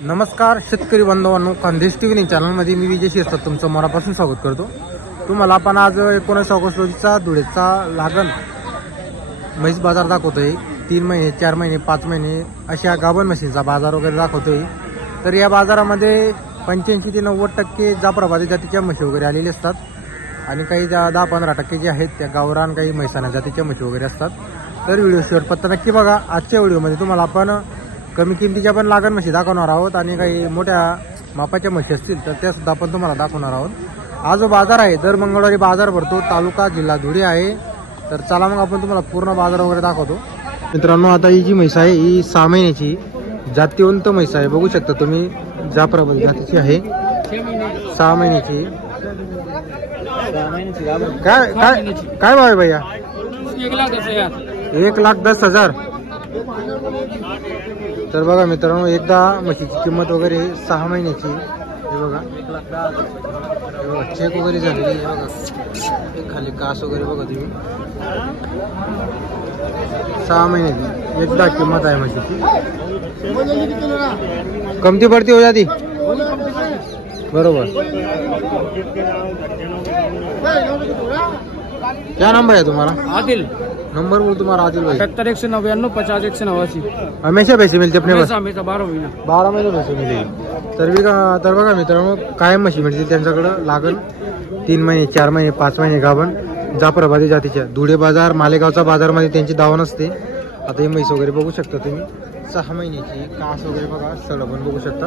नमस्कार शेतकरी बांधवांनो, खानदेश टीव्ही चॅनलमध्ये मी विजय शिरसाट तुमचं मनापासून स्वागत करतो। तुम्हाला आपण आज 19 ऑगस्ट रोजीचा धुळेचा लागण म्हैस बाजार दाखवतोय। 3 महिने 4 महिने 5 महिने अशा गाभण म्हशींचा बाजार वगैरे दाखवतोय। तर या बाजारामध्ये 85 ते 90% जाफराबादी जातीच्या म्हशी वगैरे आलेली असतात आणि काही 10-15% जे आहेत त्या गावरान काही म्हैसाणा जातीच्या म्हशी वगैरे असतात। तर व्हिडिओ शेवटपर्यंत नक्की बघा। आजच्या व्हिडिओमध्ये तुम्हाला आपण कमी किमतीच्या पण लागण म्हशी दाखवणार आहोत आणि काही मोठ्या मापाच्या म्हशी असतील तर त्या सुद्धा आपण तुम्हाला दाखवणार आहोत। हा जो बाजार आहे दर मंगळवारी बाजार भरतो, तालुका जिल्हा धुळे आहे। तर चला मग आपण तुम्हाला पूर्ण बाजार वगैरे दाखवतो। मित्रांनो, आता ही जी म्हैस आहे ही 6 महिन्याची जातीवंत म्हैस आहे, बघू शकता तुम्ही, जाफराबादी जातीची आहे, 6 महिन्याची। काय काय काय भाव आहे भैया? 1,10,000। तर बघा मित्रांनो, एकदा म्हशीची किंमत वगैरे 6 महिन्याची, हे बघा चेक वगैरे झालेली आहे, बघा खाली कास वगैरे बघा तुम्ही, 6 महिन्याची एकदा किंमत आहे म्हशीची। कमती पडती हो जाती बरोबर। क्या नंबर है तुम्हारा? आदिल। नंबर बोल तुम्हारा आदिल भाई। 7199 50 189। हमेशा पैसे मिळते अपने पास? हमेशा 12 महिना 12 महिने पैसे मिळेल। तर बघा मित्रांनो, कायम म्हशी मिळतील त्यांच्याकडं, लागण 3 महिने 4 महिने 5 महिने गाभण जाफराबादी जातीच्या। धुळे बाजार मालेगावचा बाजारमध्ये त्यांची दावण असते। आता ही म्हैस वगैरे बघू शकता तुम्ही, 6 महिन्याची, कास वगैरे बघा, सड पण बघू शकता,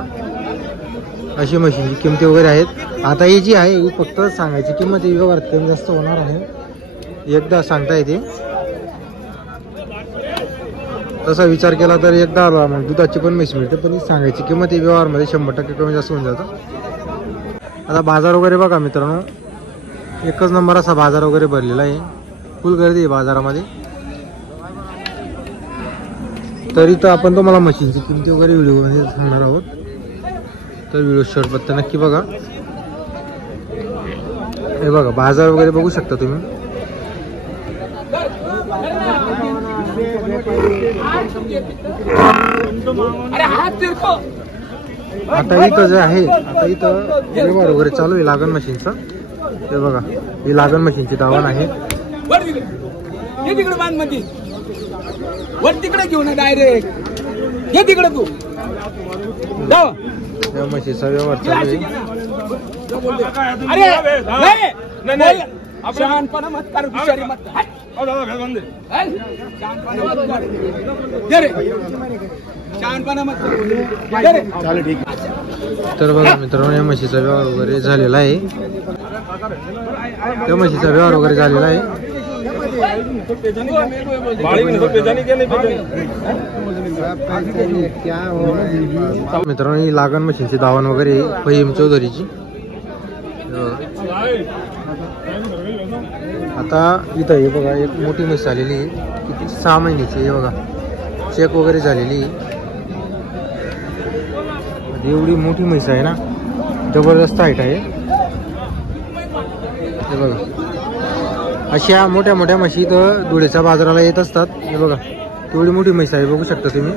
अशी म्हशींची किमती वगैरे आहेत। आता ही जी आहे ही फक्त सांगायची किंमत ही व्यवहारात कमी जास्त होणार आहे, एकदा सांगता येते। तसा विचार केला तर एकदा मग दुधाची पण म्हैस मिळते, पण सांगायची किंमत ही व्यवहारमध्ये 100% कमी जास्त होऊन जातं। आता बाजार वगैरे बघा मित्रांनो, एकच नंबर असा बाजार वगैरे भरलेला आहे, फुल गर्दी आहे बाजारामध्ये। तर इथं आपण तुम्हाला म्हशींची किमती वगैरे व्हिडिओमध्ये सांगणार आहोत, तर व्हिडिओ शेवटपर्यंत नक्की बघा। हे बघा बाजार वगैरे बघू शकता तुम्ही। आता इथं जे आहे, आता इथं व्यवहार वगैरे चालू आहे लागण मशीनचा, हे बघा ही लागण मशीनची दावण आहे। तिकडे घेऊन डायरेक्ट हे तिकडे तू या म्हशीचा व्यवहार चालू आहे। शहाणपणा मत कर, हुशारी मत कर। तर बघा मित्रांनो, या म्हशीचा व्यवहार वगैरे झालेला आहे, त्या म्हशीचा व्यवहार वगैरे झालेला आहे। मित्रांनो, ही लागण मशीनची दावण वगैरे फहीम चौधरीची। आता इथं हे बघा एक मोठी म्हैस आलेली आहे, किती 6 महिन्याची, हे बघा चेक वगैरे झालेली आहे। एवढी मोठी म्हैस आहे ना, जबरदस्त हाईट आहे, हे बघा। अशा मोठ्या मोठ्या म्हशी इथं धुळेच्या बाजाराला येत असतात, हे बघा एवढी मोठी म्हैस आहे, बघू शकता तुम्ही।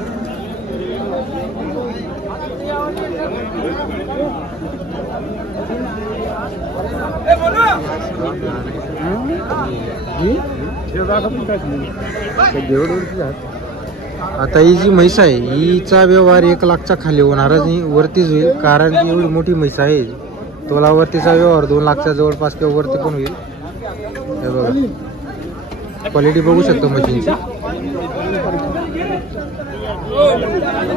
आता ही जी म्हैस आहे हिचा व्यवहार 1,00,000च्या खाली होणारच नाही, वरतीच होईल, कारण की एवढी मोठी म्हैस आहे, तोलावरतीचा व्यवहार 2,00,000च्या जवळपास किंवा वरती पण होईल। हे बघा क्वालिटी बघू शकतो मशीनची।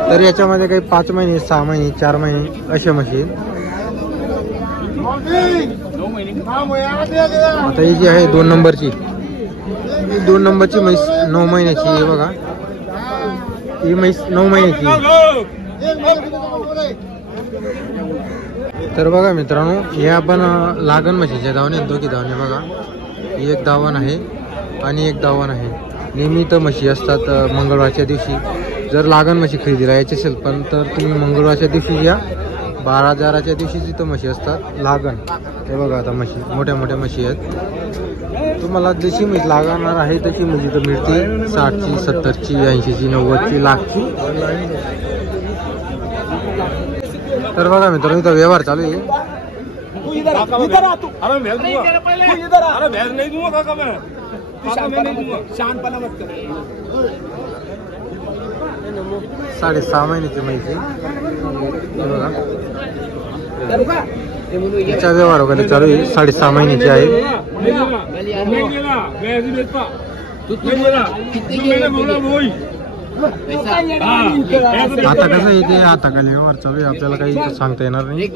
तर याच्यामध्ये काही 5 महिने 6 महिने 4 महिने अशा मशीन। आता ही जी आहे 2 नंबरची, 2 नंबरची म्हैस 9 महिन्याची, हे बघा ही म्हैस 9 महिन्याची। तर बघा मित्रांनो, हे आपण लागण म्हशीच्या दावणे, दोघी दावणे बघा, ही एक दावण आहे आणि एक दावण आहे। नेहमी तर म्हशी असतात मंगळवारच्या दिवशी, जर लागण म्हशी खरेदीला यायची असेल पण तर तुम्ही मंगळवारच्या दिवशी या, 12,000च्या दिवशी तिथं म्हशी असतात लागण। हे बघा आता म्हशी मोठ्या मोठ्या म्हशी आहेत, तुम्हाला जशी म्हैस लागणार आहे तशी म्हशी तर मिळते, 60ची 70ची 80ची 90ची लाखची। तर बघा मित्रांनो इथं व्यवहार चालू आहे. तू इधर आ, इधर आ तू. तू इधर आ. शहाणपणा मत कर. 6.5 महिन्याची म्हैस आहे. हे बघा तिचा व्यवहार वगैरे चालू आहे. 6.5 महिन्याची आहे. आता कसं येते आता खाली व्यवहार चालू आहे. आपल्याला काही इथं सांगता येणार नाही.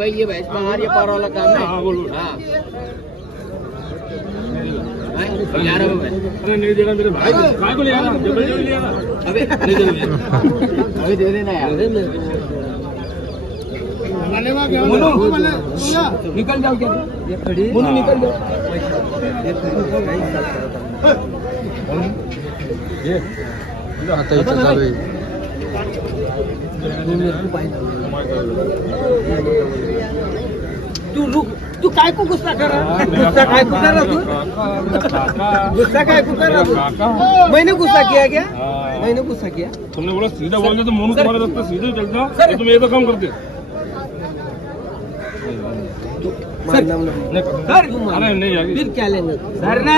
निकल जाओ क्या निकल जाओ. आता इथं चालू आहे. तू रुक. तू काय को गुस्सा कर रहा है? गुस्सा काय को कर रहा तू? गुस्सा काय को कर रहा तू? मैंने गुस्सा किया क्या? मैंने गुस्सा किया? तुमने बोला सीधा बोलते तो मुंह तुम्हारे रास्ते सीधे चलता तुम ये तो काम करते. सर अरे नहीं आगे फिर क्या लेंगे सर ने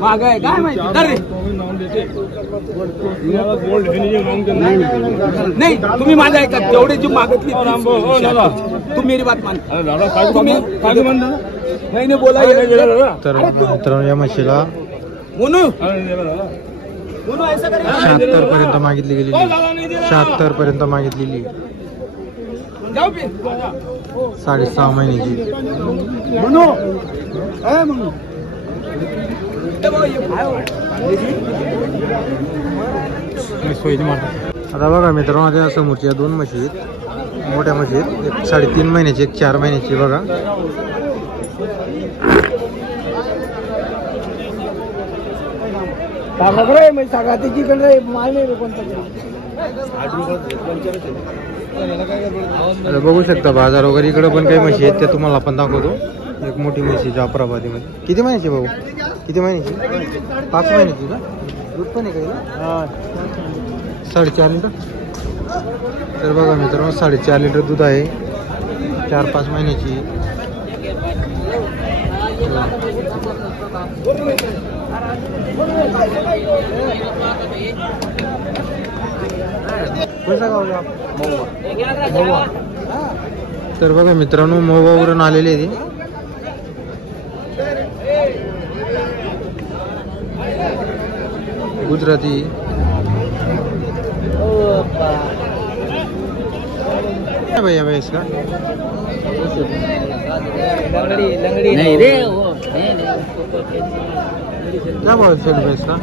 मागा आहे काय माहिती सर गोल्ड है नहीं मांग के नाही तुम्ही माझा ऐका तेवढे जी मागितली तू मेरी बात मान. अरे दादा काय मान दादा नाही नाही बोला. तर मित्रांनो या म्हशीला मोनू दादा मोनू ऐसा करे 76 पर्यंत मागितली गेलेली. 76 पर्यंत मागितलेली. जाऊ फिर 6.5 महिन्याची. मोनू ए मोनू आता बघा मित्रांनो आता समोरच्या 2 म्हशी आहेत. मोठ्या म्हशी आहेत. एक 3.5 महिन्याची एक 4 महिन्याची. बघा रे मी सांगा तिकडे माल नाही कोणता. आता बघू शकता बाजार वगैरे इकडे पण काही म्हशी आहेत त्या तुम्हाला आपण दाखवतो. एक मोठी म्हशी जाफराबादीमध्ये. किती महिन्याची भाऊ? किती महिन्याची? 5 महिन्याची का? दूध पण आहे का? 4.5 लिटर. तर बघा मित्रांनो 4.5 लिटर दूध आहे. 4-5 महिन्याची. तर बघा मित्रांनो मोबावरून आलेले आहे. गुजराती. भैया भैया इसका नहीं रे क्या भाव सेल इसका?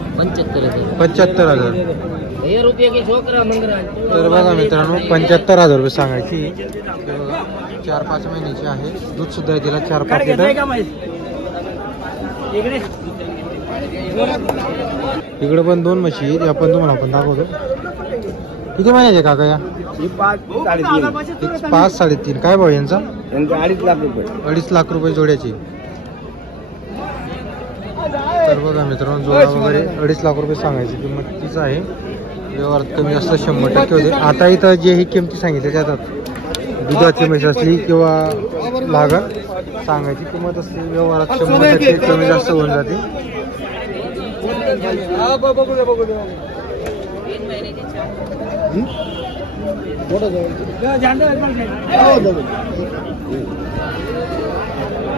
75,000 रुपये की छोकरा मंगरा. तर बघा मित्रांनो 75,000 रुपये सांगायची. 4-5 महिन्याची आहे. दूध सुद्धा आहे तिला 4-5 लिटर. इकडे पण 2 म्हशी आहेत. आपण तुम्हाला आपण दाखवतो. किती महिन्याचे काका या? 5-3.5 काय भाव यांचा? 2.5 लाख रुपये. 2.5 लाख रुपये जोड्याची. तर बघा मित्रांनो जोडा वगैरे 2.5 लाख रुपये सांगायची किंमत तीच आहे. व्यवहार कमी जास्त 100% होते. आता इथं जे ही किमती सांगितली जातात दुधाची म्हैस असली किंवा लागण सांगायची किंमत असते व्यवहारात 100% कमी जास्त होऊन जाते.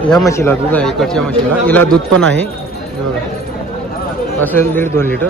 या म्हशीला दूध आहे. इकडच्या म्हशीला हिला दूध पण आहे. असेल 1.5-2 लिटर.